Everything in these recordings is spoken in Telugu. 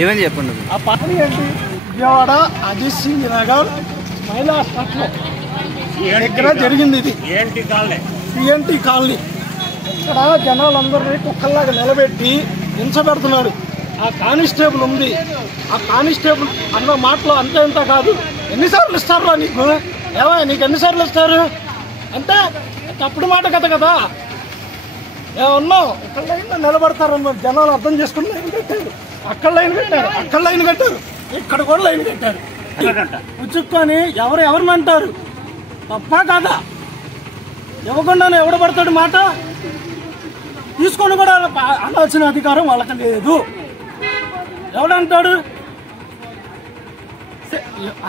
ఏమని చెప్పండి. ఆ పార్టీ ఏంటి? విజయవాడ అజిత్ సింగ్ నగర్ మహిళా హాస్పిటల్ దగ్గర జరిగింది. ఇది పిఎన్టీ కాలనీ. ఇక్కడ జనాలందరినీ కుక్కల్లాగా నిలబెట్టి హింస పెడుతున్నాడు. ఆ కానిస్టేబుల్ ఉంది. ఆ కానిస్టేబుల్ అన్న మాటలు అంతే ఇంత కాదు. ఎన్నిసార్లు ఇస్తారా నీకు? ఏమో నీకు ఎన్నిసార్లు ఇస్తారు అంటే తప్పుడు మాట కదా. ఏమన్నావు ఇక్కడ లైన్లో నిలబడతారన్నారు. జనాలు అర్థం చేసుకుని లైన్ కట్టారు. అక్కడ లైన్ కట్టారు, అక్కడ లైన్ కట్టారు, ఇక్కడ కూడా లైన్ కట్టారు. ఉచ్చుక్కొని ఎవరిని అంటారు? తప్పా కాదా? ఇవ్వకుండానే ఎవడు పడతాడు మాట? తీసుకొని కూడా అనాల్సిన అధికారం వాళ్ళకి లేదు. ఎవడంటాడు?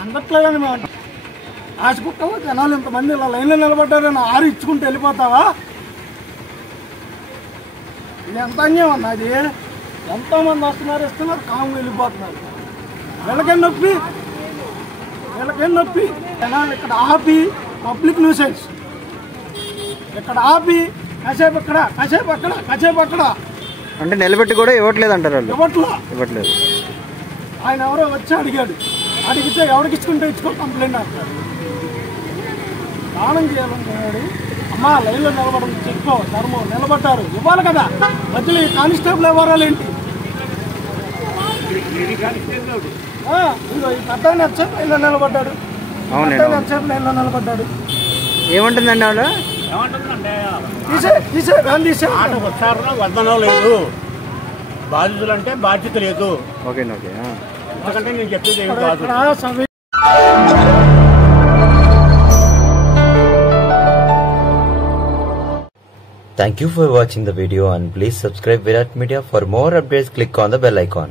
అందట్లేదని మేము అంటాం. ఆశకుక్కలో జనాలు ఇంతమంది ఇలా లైన్లో నిలబడ్డారని ఆరు ఇచ్చుకుంటూ వెళ్ళిపోతావా? ఇది ఎంత అన్యాయం అన్న. అది ఎంతోమంది వస్తున్నారు, ఇస్తున్నారు, కాము వెళ్ళిపోతున్నారు. వీళ్ళకేం నొప్పి? జనాలు ఇక్కడ ఆపి పబ్లిక్ న్యూసెన్స్ ఇక్కడ ఆపి కాసేపు ఇక్కడ, కాసేపు అక్కడ, కాసేపు అక్కడ అంటే నిలబెట్టి కూడా ఇవ్వట్లేదు అంటారు. ఇవ్వట్లేదు. ఆయన ఎవరో వచ్చి అడిగాడు. అడిగితే ఎవరికి ఇచ్చుకుంటే ఇచ్చుకో కంప్లైంట్ అంటారు. దానం చేయాలనుకున్నాడు. అమ్మా లైన్లో నిలబడడం చెప్పుకో ధర్మం. నిలబడ్డారు, ఇవ్వాలి కదా. మధ్యలో ఈ కానిస్టేబుల్ ఎవరాలు ఏంటి? ఈ పెద్ద నచ్చేపు లైన్లో నిలబడ్డాడు. లైన్లో నిలబడ్డాడు. ఏమంటుందండి ఆవిడ? తీసే వర్ధనం లేదు, బాధితులు అంటే బాధ్యత లేదు. ఓకే. ఎందుకంటే నేను చెప్పేది Thank you for watching the video and please subscribe Virat Media. For more updates, click on the bell icon.